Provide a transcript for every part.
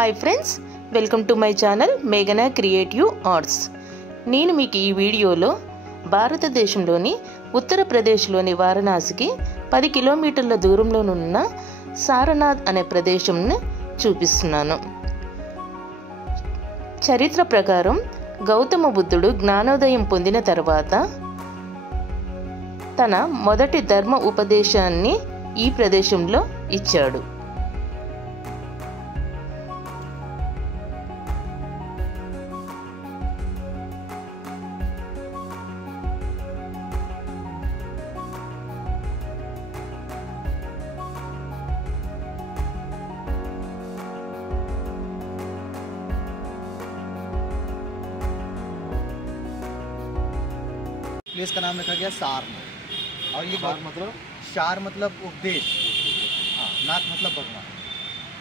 Hi friends, welcome to my channel మేఘనా creative arts. నేను మీకు ఈ వీడియోలో భారతదేశంలోని ఉత్తరప్రదేశ్లోని వారణాసికి 10 కిలోమీటర్ల దూరంలోనున్న సారనాథ్ అనే ప్రదేశంను చూపిస్తున్నాను. చరిత్ర ప్రకారం గౌతమ బుద్ధుడు జ్ఞానోదయం పొందిన తర్వాత తన మొదటి ధర్మ ఉపదేశాన్ని ఈ ప్రదేశంలో ఇచ్చాడు. प्लेस का नाम रखा गया सारनाथ। और ये मतलब शार मतलब उपदेश, हाँ, नाथ मतलब भगवान।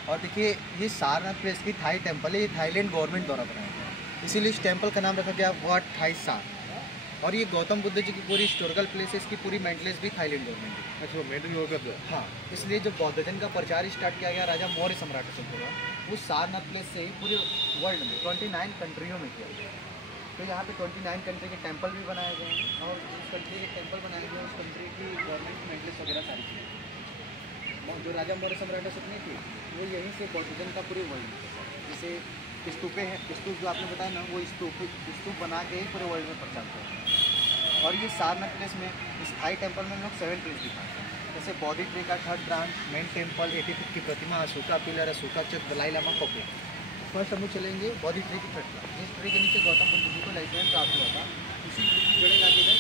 और देखिए ये सारनाथ प्लेस की थाई टेम्पल है, ये थाईलैंड गवर्नमेंट द्वारा बनाया गया, इसीलिए इस टेम्पल का नाम रखा गया वाट थाई सार। और ये गौतम बुद्ध जी की पूरी हिस्टोरिकल प्लेस है, इसकी पूरी मेंटेनेंस भी थाईलैंड गवर्नमेंट है। अच्छा, मेंटेन करते हैं। हाँ, इसलिए जो बौद्ध धर्म का प्रचार स्टार्ट किया गया राजा मौर्य सम्राट अशोक द्वारा, वो सारनाथ प्लेस से ही पूरे वर्ल्ड में 29 कंट्रियों में किया गया। तो यहाँ पे 29 कंट्री के टेंपल भी बनाए गए हैं, और जिस कंट्री के टेंपल बनाए गए उस कंट्री की गवर्नमेंट मेंटेनेंस वगैरह सारी चीज़ें। जो राजा मौर्य सम्राट अशोक ने थी वो यहीं से बौद्ध का पूरे वर्ल्ड में, जैसे स्तूपें हैं, स्तूप जो आपने बताया ना, वो स्तूप बना के ही पूरे वर्ल्ड में प्रचार करते हैं। और ये सारनाथ प्लेस में इस थाई टेंपल में लोग 7 प्लेस दिखाते हैं, जैसे बौद्ध ट्री का 3rd branch, main temple, 80 feet की प्रतिमा, अशोका पिलर, अशोका चक्र, दलाई लामा कपड़े। फर्स्ट हम लोग चलेंगे बौद्ध ट्री की 3rd ब्रांच, जिस ट्री के नीचे गौतम बुद्ध जी को लाइटमेंट प्राप्त हुआ था, उसी जड़े लागे गए।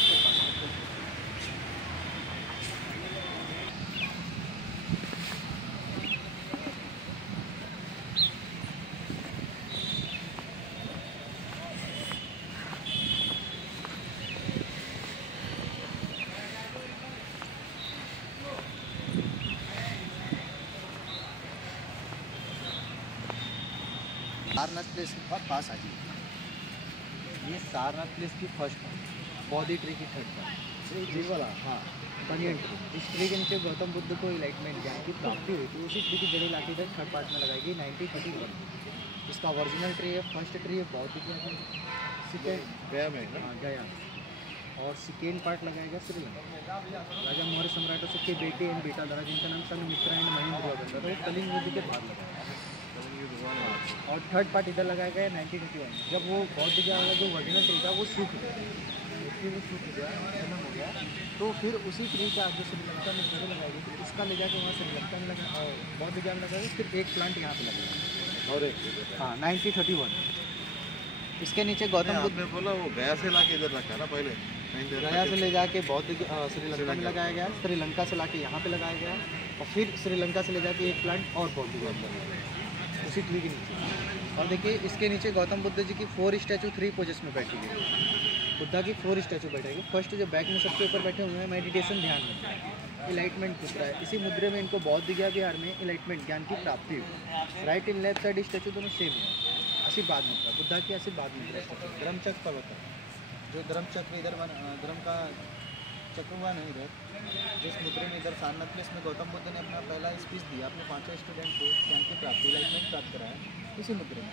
सारनाथ प्लेस के बहुत पास आ जाइए। ये सारनाथ प्लेस की 1st ब्रांच, बौद्ध ट्री की 3rd ब्रांच, जी वाला, हाँ, बनियन ट्री। जिस ट्री के नीचे गौतम बुद्ध को इलाइटमेंट ज्ञान की प्राप्ति हुई थी, उसी ट्री की जड़ें लाके इधर 3rd पार्ट में लगाई गई 1931। इसका ओरिजिनल ट्री है, 1st ट्री है बौद्ध की, सेकेंड गया में, हाँ गया, और सेकेंड पार्ट लगाएगा श्रीलंका। राजा मौर्य सम्राट अशोक के बेटे एंड बेटा द्वारा, जिनका नाम संघमित्रा एंड महेंद्र बन था, वो कलिंग युद्ध के बाद लगाया। और 3rd पार्ट इधर लगाया गया 1981। जब वो बौद्ध गया वाला जो ओरिजिनल ट्री था वो सूख गया, वो सूख गया, खत्म हो गया, तो फिर उसी ट्री का जो श्रीलंका में जड़ें लगाई गई, तो उसका ले जाकर वहाँ श्रीलंका में लगा और बौद्ध गया में लगाया, फिर एक प्लांट यहाँ पे लगाया। और हाँ 1931। इसके नीचे गौतम बुद्ध ने बोला वो गया से लाके इधर रखा ना पहले, गया से ले जाके बौद्ध श्रीलंका में लगाया गया, श्रीलंका से लाके यहाँ पे लगाया गया, और फिर श्रीलंका से ले जाके एक प्लांट और बौद्ध गया में लगाया उसी ट्री के नीचे। और देखिए इसके नीचे गौतम बुद्ध जी की 4 स्टैचू 3 पोजेस में बैठी गई। बुद्धा की 4 स्टैचू बैठेगी। फर्स्ट जो बैक में सबके ऊपर बैठे हुए हैं, मेडिटेशन ध्यान में, इलाइटमेंट मुद्रा है। इसी मुद्रे में इनको बौद्ध गया विहार में इलाइटमेंट ज्ञान की प्राप्ति हुई। Right and left side statue दोनों सेम है। आशीर्वाद मुद्रा, बुद्धा की आशीर्वाद मुद्रा। धर्मचक्र पर्वत है, जो धर्मचक्र इधर धर्म का चक्र हुआ नहीं इधर, जिस मुद्रे में इधर सारनाथ प्लेस में गौतम बुद्ध ने अपना पहला स्पीच दिया, अपने 5 स्टूडेंट को ज्ञान की प्राप्ति इलाइटमेंट प्राप्त कराया, इसी मुद्रे में।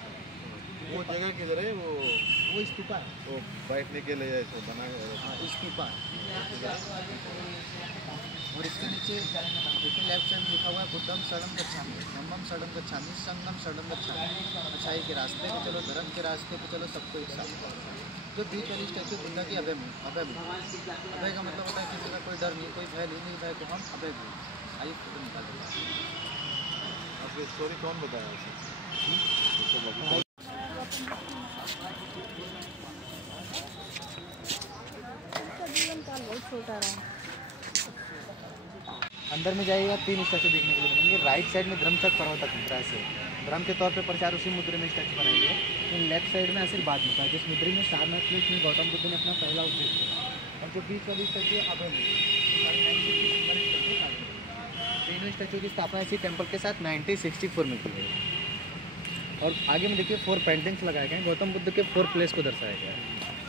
वो जगह किधर है? वो स्तूपा, वो बैठने के लिए ऐसा बना है। हाँ स्तूपा। और इसके नीचे देखिए लेफ्ट साइड में लिखा हुआ है बुद्धम शरणम गच्छामि, धम्मम शरणम गच्छामि, संगम शरणम गच्छामि। अच्छाई के रास्ते पे चलो, धर्म के रास्ते पे चलो, सबको एक साथ। जो बीच वाली स्टैचू बुद्धा की अभय में, अभय का मतलब होता है किसी का कोई डर नहीं, कोई भय नहीं, भय को हम अभय बोलते हैं। आइए फोटो निकाल देते हैं। आपकी स्टोरी कौन बताया उसे? अंदर में जाइएगा 3 स्टैचू देखने के लिए मिलेंगे। राइट साइड में धर्मचक्र पर्वत मुद्रा से धर्म के तौर पे प्रचार उसी मुद्रे में स्टैचू बनाई गई। लेफ्ट साइड में आशीर्वाद मुद्रा, जिस मुद्रे में सारनाथ प्लेस में गौतम बुद्ध ने अपना पहला उपदेश किया। और जो बीच वाली स्टैचू अभय मुद्रा, तीनों स्टैचू की स्थापना इसी टेम्पल के साथ 1964 में की गई। और आगे में देखिए 4 पेंटिंग्स लगाए गए हैं, गौतम बुद्ध के 4 प्लेस को दर्शाया गया है।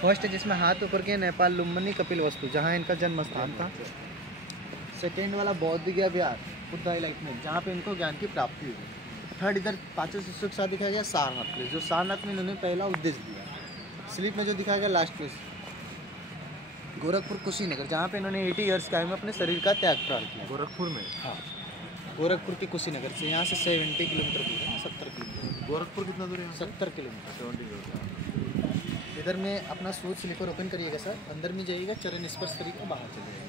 फर्स्ट है जिसमें हाथ ऊपर के नेपाल लुम्बिनी कपिल वस्तु, जहाँ इनका जन्म स्थान था। सेकेंड वाला बौद्ध गया विहार, बुद्धा इलाइटमेंट, जहाँ पे इनको ज्ञान की प्राप्ति हुई। थर्ड इधर पाँचों शिष्यों के साथ दिखाया गया सारनाथ प्लेस, जो सारनाथ में इन्होंने पहला उद्देश्य दिया। स्लीप में जो दिखाया गया लास्ट प्लेस गोरखपुर कुशीनगर, जहाँ पे इन्होंने 80 ईयर्स का अपने शरीर का त्याग प्राप्त किया। गोरखपुर में? हाँ, गोरखपुर के कुशीनगर से यहाँ से 70 किलोमीटर दूर है, 70 किलोमीटर। गोरखपुर कितना दूर है? 70 किलोमीटर। 70 किलोमीटर। इधर में अपना शूज स्लीपर ओपन करिएगा सर, अंदर में जाइएगा, चरण स्पर्श करिएगा, बाहर चलिएगा।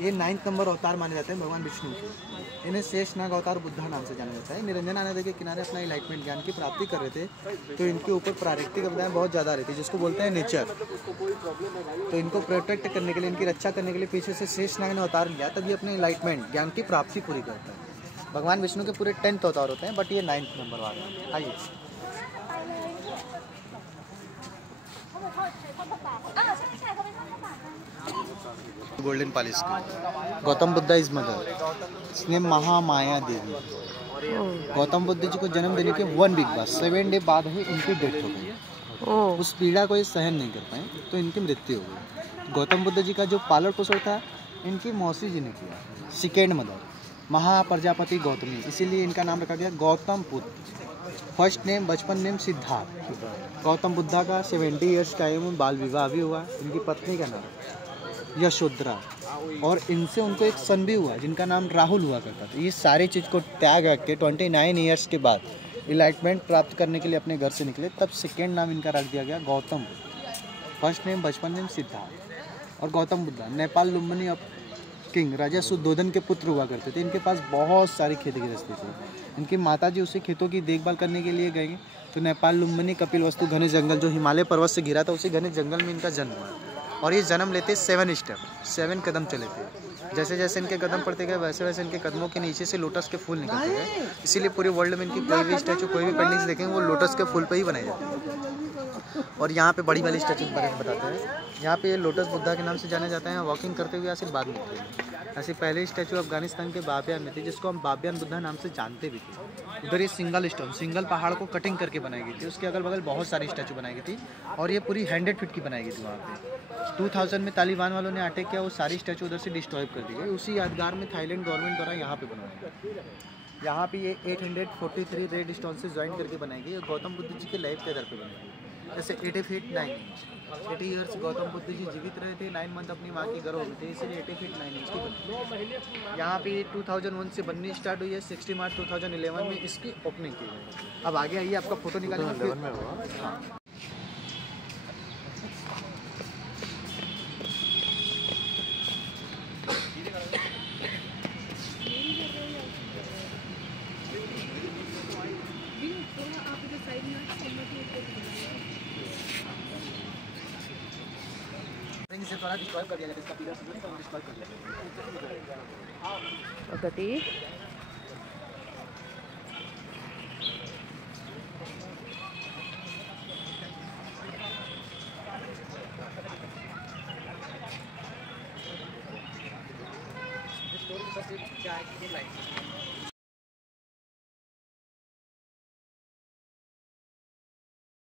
ये 9th नंबर अवतार माने जाते हैं भगवान विष्णु के। इन्हें शेषनाग अवतार बुद्धा नाम से जाना जाता है। निरंजन नदी के किनारे अपना इनलाइटमेंट ज्ञान की प्राप्ति कर रहे थे, तो इनके ऊपर प्राकृतिक आपदाएं बहुत ज़्यादा रहती है, जिसको बोलते हैं नेचर। तो इनको प्रोटेक्ट करने के लिए, इनकी रक्षा करने के लिए पीछे से शेषनाग ने अवतार लिया, तब ये अपने इनलाइटमेंट ज्ञान की प्राप्ति पूरी करता है। भगवान विष्णु के पूरे 10th अवतार होते हैं, बट ये 9th नंबर वाला है। आइए गोल्डन पैलेस की गौतम बुद्धा इज मदर, इसने महामाया देवी। गौतम बुद्ध जी को जन्म देने के 1 वीक बाद 7 डे बाद ही इनकी डेथ हो गई। उस पीड़ा को ये सहन नहीं कर पाए, तो इनकी मृत्यु हो गई। गौतम बुद्ध जी का जो पालन पोषण था इनकी मौसी जी ने किया, सेकेंड मदर महाप्रजापति गौतमी, इसीलिए इनका नाम रखा गया गौतम बुद्ध। फर्स्ट नेम, बचपन नेम सिद्धार्थ। गौतम बुद्धा का 70 ईयर्स का एवं बाल विवाह भी हुआ। इनकी पत्नी का नाम यशोधरा, और इनसे उनको एक सन भी हुआ जिनका नाम राहुल हुआ करता था। ये सारी चीज़ को त्याग रख के 29 ईयर्स के बाद इनलाइटमेंट प्राप्त करने के लिए अपने घर से निकले, तब सेकेंड नाम इनका रख दिया गया गौतम बुद्ध। फर्स्ट नेम, बचपन नेम सिद्धार्थ। और गौतम बुद्धा नेपाल लुम्बिनी ऑफ किंग राजा सुद्धोधन के पुत्र हुआ करते थे। इनके पास बहुत सारी खेती गृहस्थी थी। इनकी माताजी उसे खेतों की देखभाल करने के लिए गए, तो नेपाल लुम्बिनी कपिल वस्तु घने जंगल, जो हिमालय पर्वत से घिरा था, उसी घने जंगल में इनका जन्म हुआ। और ये जन्म लेते 7 स्टेप, 7 कदम चले थे। जैसे जैसे इनके कदम पड़ते गए, वैसे वैसे इनके कदमों के नीचे से लोटस के फूल निकलते गए। इसीलिए पूरे वर्ल्ड में इनकी कोई भी स्टैचू, कोई भी पेंटिंग्स देखेंगे, वो लोटस के फूल पे ही बनाए जाते हैं। और यहाँ पे बड़ी वाली स्टैचू बताते हैं, यहाँ पे ये लोटस बुद्धा के नाम से जाने जाते हैं। वॉकिंग करते हुए आशीर्वाद मिलते हैं। ऐसे पहले स्टैचू अफगानिस्तान के बाबियान में थे, जिसको हम बाबियान बुद्धा नाम से जानते भी थे। उधर ये सिंगल स्टोन, सिंगल पहाड़ को कटिंग करके बनाई गई थी। उसके अगल बगल बहुत सारी स्टैचू बनाई गई थी, और ये पूरी 100 फीट की बनाई गई थी। वहाँ पे 2000 में तालिबान वालों ने अटैक किया, वो सारी स्टैचू उधर से डिस्ट्रॉय कर दी गई। उसी यादगार में थाईलैंड गवर्नमेंट द्वारा यहाँ पे बनवाया गया। यहाँ पे ये 843 रेड स्टोन से ज्वाइन करके बनाई गई, और गौतम बुद्ध जी के लाइफ के आधार पर बनाई गई। जैसे 80 feet 9 inch, 80 years Gautam Buddha ji जीवित रहे थे, 9 मंथ अपनी माँ की गर्भ में थे, इसलिए 80 फीट 9 इंच की बनी। यहाँ पे 2001 से बननी स्टार्ट हुई है। 60 मार्च 2011 में इसकी ओपनिंग की गई। अब आगे आइए, आपका फोटो निकालेंगे। से थोड़ा डिस्ट्रॉय कर दिया जाता है, इसका पिलर से थोड़ा डिस्ट्रॉय कर दिया जाता है। ఒకటి क्या है कि लाइट